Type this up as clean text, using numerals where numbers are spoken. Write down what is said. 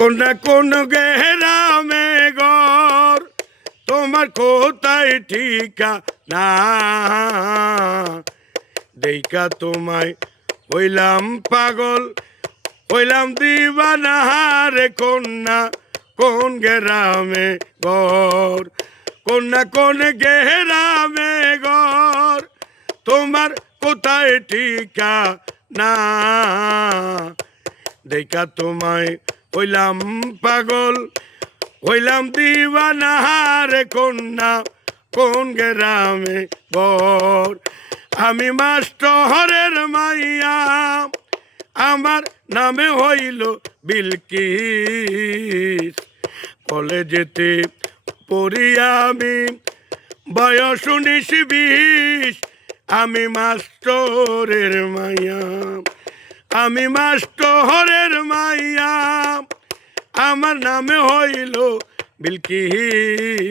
কোন গেরামে ঘর তোমার কোথায় ঠিকানা দেইখা তোমায় হইলাম পাগল হইলাম দিবানা রে কন্যা কোন গেরামে ঘর কোন গেরামে ঘর তোমার কোথায় ঠিকানা দেইখা তোমায় হইলাম পাগল হইলাম দিবানা রে কন্যা কোন গেরামে ঘর আমি মাস্টরের মাইয়া আমার নামে হইল বিলকিস কলেজেতে পড়ি আমি বয়স 19-20 আমি মাস্টরের মাইয়া আমি মাস্টরের মাইয়া আমার নামে হইল বিলকিস।